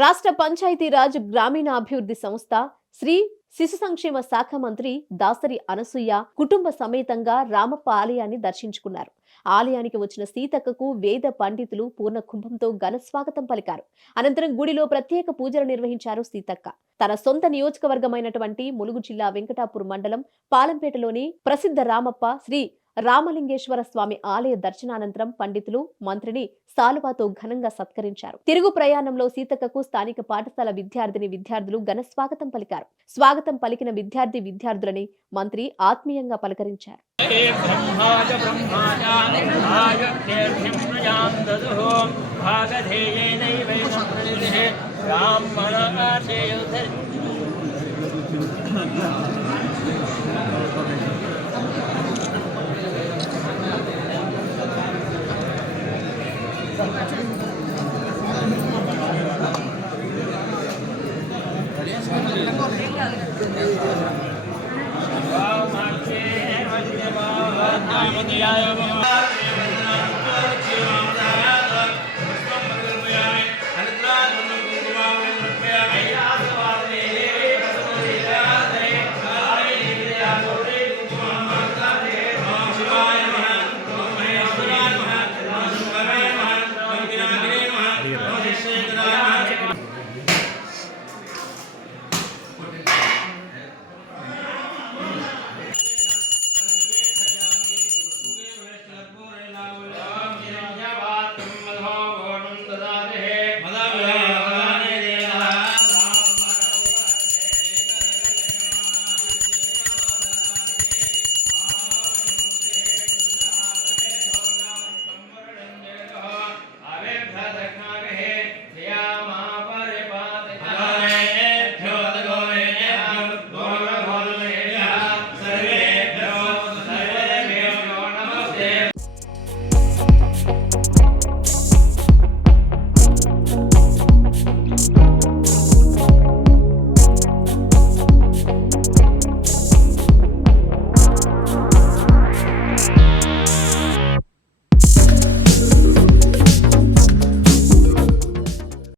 రాష్ట్ర పంచాయతీరాజ్ గ్రామీణాభివృద్ధి సంస్థ శ్రీ శిశు సంక్షేమ శాఖ మంత్రి దాసరి అనసూయ కుటుంబ సమేతంగా రామప్ప ఆలయాన్ని దర్శించుకున్నారు. ఆలయానికి వచ్చిన సీతక్కకు వేద పండితులు పూర్ణ కుంభంతో ఘన స్వాగతం పలికారు. అనంతరం గుడిలో ప్రత్యేక పూజలు నిర్వహించారు సీతక్క. తన సొంత నియోజకవర్గమైనటువంటి ములుగు జిల్లా వెంకటాపూర్ మండలం పాలంపేటలోని ప్రసిద్ధ రామప్ప శ్రీ రామలింగేశ్వర స్వామి ఆలయ దర్శనానంతరం పండితులు మంత్రిని సాలువాతో ఘనంగా సత్కరించారు. తిరుగు ప్రయాణంలో సీతక్కకు స్థానిక పాఠశాల విద్యార్థులు ఘన స్వాగతం పలికారు. స్వాగతం పలికిన విద్యార్థులని మంత్రి ఆత్మీయంగా పలకరించారు.